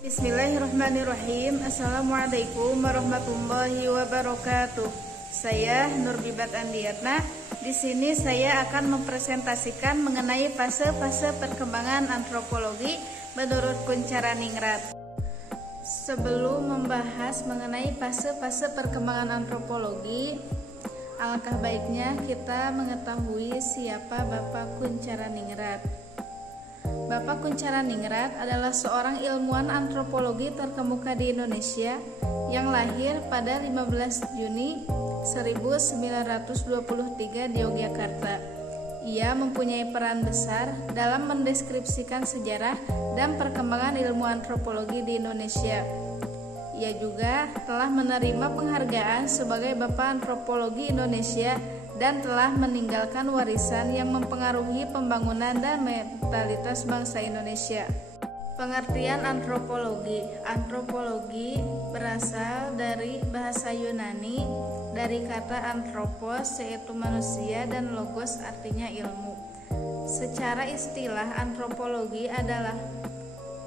Bismillahirrahmanirrahim. Assalamualaikum warahmatullahi wabarakatuh. Saya Nurbibat Andiatna. Di sini saya akan mempresentasikan mengenai fase-fase perkembangan antropologi menurut Kuncharaningrat. Sebelum membahas mengenai fase-fase perkembangan antropologi, alangkah baiknya kita mengetahui siapa Bapak Kuncharaningrat. Bapak Kuncharaningrat adalah seorang ilmuwan antropologi terkemuka di Indonesia yang lahir pada 15 Juni 1923 di Yogyakarta. Ia mempunyai peran besar dalam mendeskripsikan sejarah dan perkembangan ilmu antropologi di Indonesia. Ia juga telah menerima penghargaan sebagai Bapak Antropologi Indonesia dan telah meninggalkan warisan yang mempengaruhi pembangunan dan mentalitas bangsa Indonesia. Pengertian antropologi. Antropologi berasal dari bahasa Yunani dari kata anthropos yaitu manusia dan logos artinya ilmu. Secara istilah antropologi adalah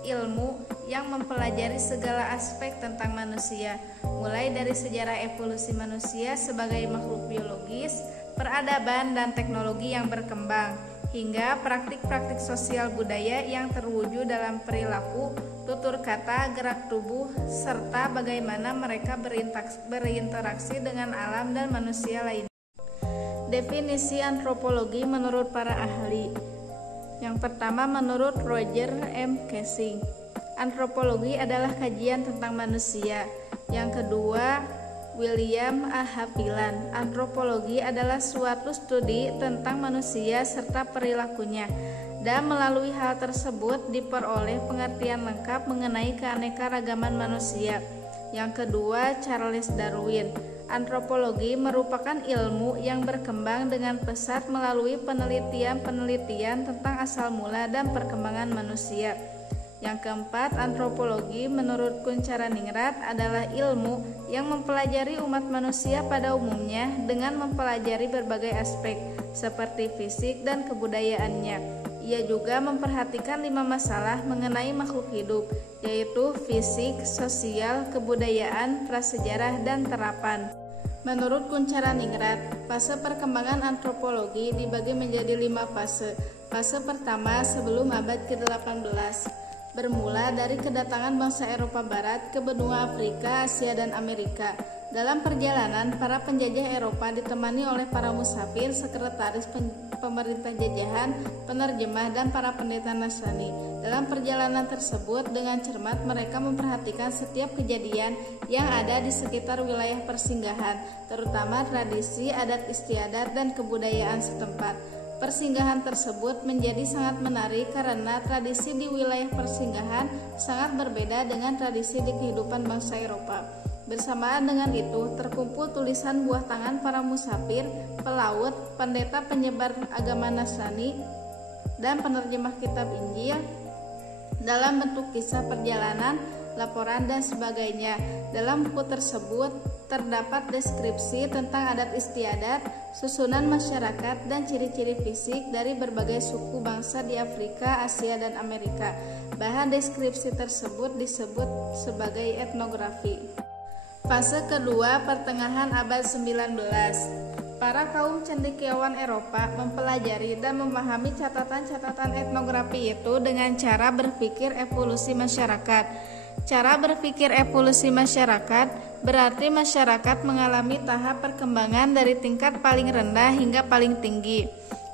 ilmu yang mempelajari segala aspek tentang manusia, mulai dari sejarah evolusi manusia sebagai makhluk biologis, peradaban dan teknologi yang berkembang, hingga praktik-praktik sosial budaya yang terwujud dalam perilaku, tutur kata, gerak tubuh, serta bagaimana mereka berinteraksi dengan alam dan manusia lainnya. Definisi antropologi menurut para ahli. Yang pertama, menurut Roger M. Casey, antropologi adalah kajian tentang manusia. Yang kedua, William A. Haviland, antropologi adalah suatu studi tentang manusia serta perilakunya, dan melalui hal tersebut diperoleh pengertian lengkap mengenai keanekaragaman manusia. Yang kedua, Charles Darwin, antropologi merupakan ilmu yang berkembang dengan pesat melalui penelitian-penelitian tentang asal mula dan perkembangan manusia. Yang keempat, antropologi menurut Kuncharaningrat adalah ilmu yang mempelajari umat manusia pada umumnya dengan mempelajari berbagai aspek seperti fisik dan kebudayaannya. Ia juga memperhatikan 5 masalah mengenai makhluk hidup, yaitu fisik, sosial, kebudayaan, prasejarah, dan terapan. Menurut Kuncharaningrat, fase perkembangan antropologi dibagi menjadi 5 fase. Fase pertama sebelum abad ke-18. Bermula dari kedatangan bangsa Eropa Barat ke benua Afrika, Asia, dan Amerika. Dalam perjalanan, para penjajah Eropa ditemani oleh para musafir, sekretaris pemerintah jajahan, penerjemah, dan para pendeta Nasrani. Dalam perjalanan tersebut, dengan cermat mereka memperhatikan setiap kejadian yang ada di sekitar wilayah persinggahan, terutama tradisi, adat istiadat, dan kebudayaan setempat. Persinggahan tersebut menjadi sangat menarik karena tradisi di wilayah persinggahan sangat berbeda dengan tradisi di kehidupan bangsa Eropa. Bersamaan dengan itu, terkumpul tulisan buah tangan para musafir, pelaut, pendeta penyebar agama Nasrani, dan penerjemah kitab Injil dalam bentuk kisah perjalanan, laporan, dan sebagainya. Dalam buku tersebut terdapat deskripsi tentang adat istiadat, susunan masyarakat, dan ciri-ciri fisik dari berbagai suku bangsa di Afrika, Asia, dan Amerika. Bahan deskripsi tersebut disebut sebagai etnografi. Fase kedua, pertengahan abad 19. Para kaum cendekiawan Eropa mempelajari dan memahami catatan-catatan etnografi itu dengan cara berpikir evolusi masyarakat. Cara berpikir evolusi masyarakat berarti masyarakat mengalami tahap perkembangan dari tingkat paling rendah hingga paling tinggi.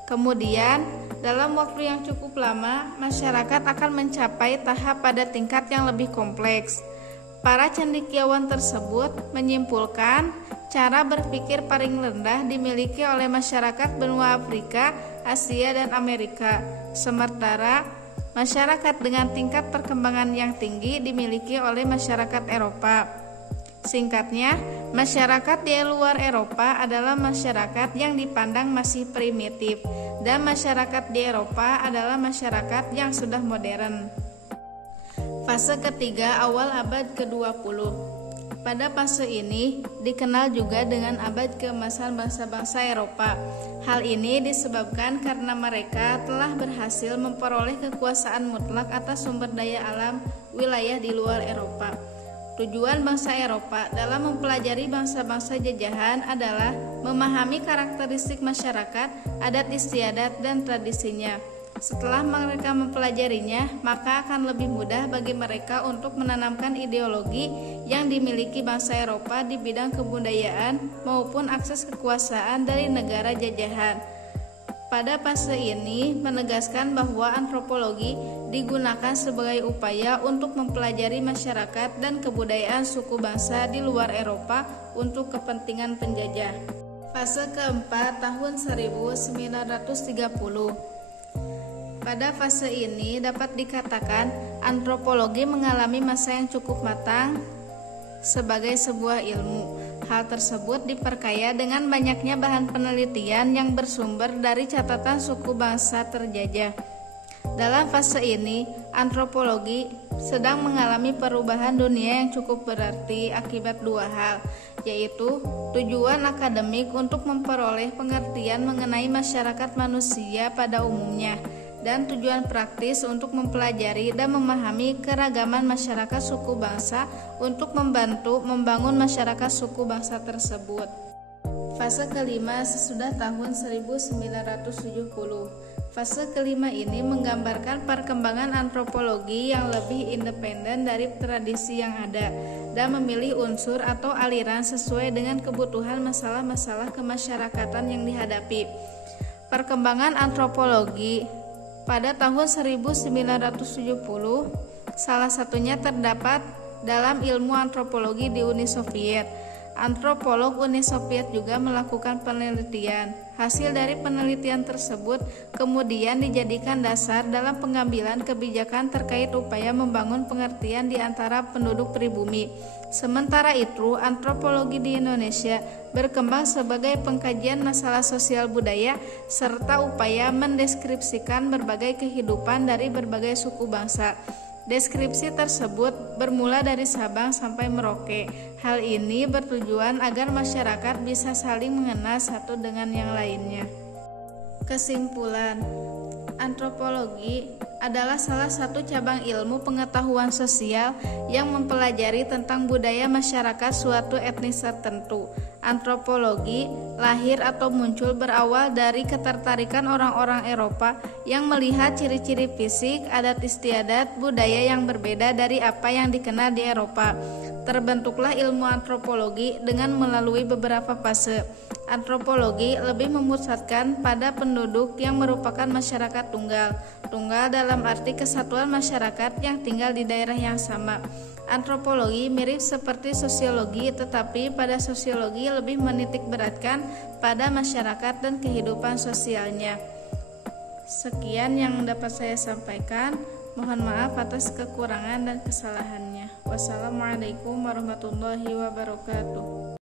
Kemudian, dalam waktu yang cukup lama, masyarakat akan mencapai tahap pada tingkat yang lebih kompleks. Para cendekiawan tersebut menyimpulkan cara berpikir paling rendah dimiliki oleh masyarakat benua Afrika, Asia, dan Amerika. Sementara masyarakat dengan tingkat perkembangan yang tinggi dimiliki oleh masyarakat Eropa. Singkatnya, masyarakat di luar Eropa adalah masyarakat yang dipandang masih primitif, dan masyarakat di Eropa adalah masyarakat yang sudah modern. Fase ketiga, awal abad ke-20. Pada fase ini dikenal juga dengan abad keemasan bangsa-bangsa Eropa. Hal ini disebabkan karena mereka telah berhasil memperoleh kekuasaan mutlak atas sumber daya alam wilayah di luar Eropa. Tujuan bangsa Eropa dalam mempelajari bangsa-bangsa jajahan adalah memahami karakteristik masyarakat, adat istiadat, dan tradisinya. Setelah mereka mempelajarinya, maka akan lebih mudah bagi mereka untuk menanamkan ideologi yang dimiliki bangsa Eropa di bidang kebudayaan maupun akses kekuasaan dari negara jajahan. Pada fase ini menegaskan bahwa antropologi digunakan sebagai upaya untuk mempelajari masyarakat dan kebudayaan suku bangsa di luar Eropa untuk kepentingan penjajah. Fase keempat tahun 1930. Pada fase ini dapat dikatakan antropologi mengalami masa yang cukup matang sebagai sebuah ilmu. Hal tersebut diperkaya dengan banyaknya bahan penelitian yang bersumber dari catatan suku bangsa terjajah. Dalam fase ini, antropologi sedang mengalami perubahan dunia yang cukup berarti akibat dua hal, yaitu tujuan akademik untuk memperoleh pengertian mengenai masyarakat manusia pada umumnya, dan tujuan praktis untuk mempelajari dan memahami keragaman masyarakat suku bangsa untuk membantu membangun masyarakat suku bangsa tersebut. Fase kelima sesudah tahun 1970. Fase kelima ini menggambarkan perkembangan antropologi yang lebih independen dari tradisi yang ada dan memilih unsur atau aliran sesuai dengan kebutuhan masalah-masalah kemasyarakatan yang dihadapi. Perkembangan antropologi pada tahun 1970 salah satunya terdapat dalam ilmu antropologi di Uni Soviet. Antropolog Uni Soviet juga melakukan penelitian. Hasil dari penelitian tersebut kemudian dijadikan dasar dalam pengambilan kebijakan terkait upaya membangun pengertian di antara penduduk pribumi. Sementara itu, antropologi di Indonesia berkembang sebagai pengkajian masalah sosial budaya serta upaya mendeskripsikan berbagai kehidupan dari berbagai suku bangsa. Deskripsi tersebut bermula dari Sabang sampai Merauke. Hal ini bertujuan agar masyarakat bisa saling mengenal satu dengan yang lainnya. Kesimpulan, antropologi adalah salah satu cabang ilmu pengetahuan sosial yang mempelajari tentang budaya masyarakat suatu etnis tertentu. Antropologi lahir atau muncul berawal dari ketertarikan orang-orang Eropa yang melihat ciri-ciri fisik, adat istiadat, budaya yang berbeda dari apa yang dikenal di Eropa. Terbentuklah ilmu antropologi dengan melalui beberapa fase. Antropologi lebih memusatkan pada penduduk yang merupakan masyarakat tunggal. Tunggal dalam arti kesatuan masyarakat yang tinggal di daerah yang sama. Antropologi mirip seperti sosiologi, tetapi pada sosiologi lebih menitik beratkan pada masyarakat dan kehidupan sosialnya. Sekian yang dapat saya sampaikan. Mohon maaf atas kekurangan dan kesalahannya. Wassalamualaikum warahmatullahi wabarakatuh.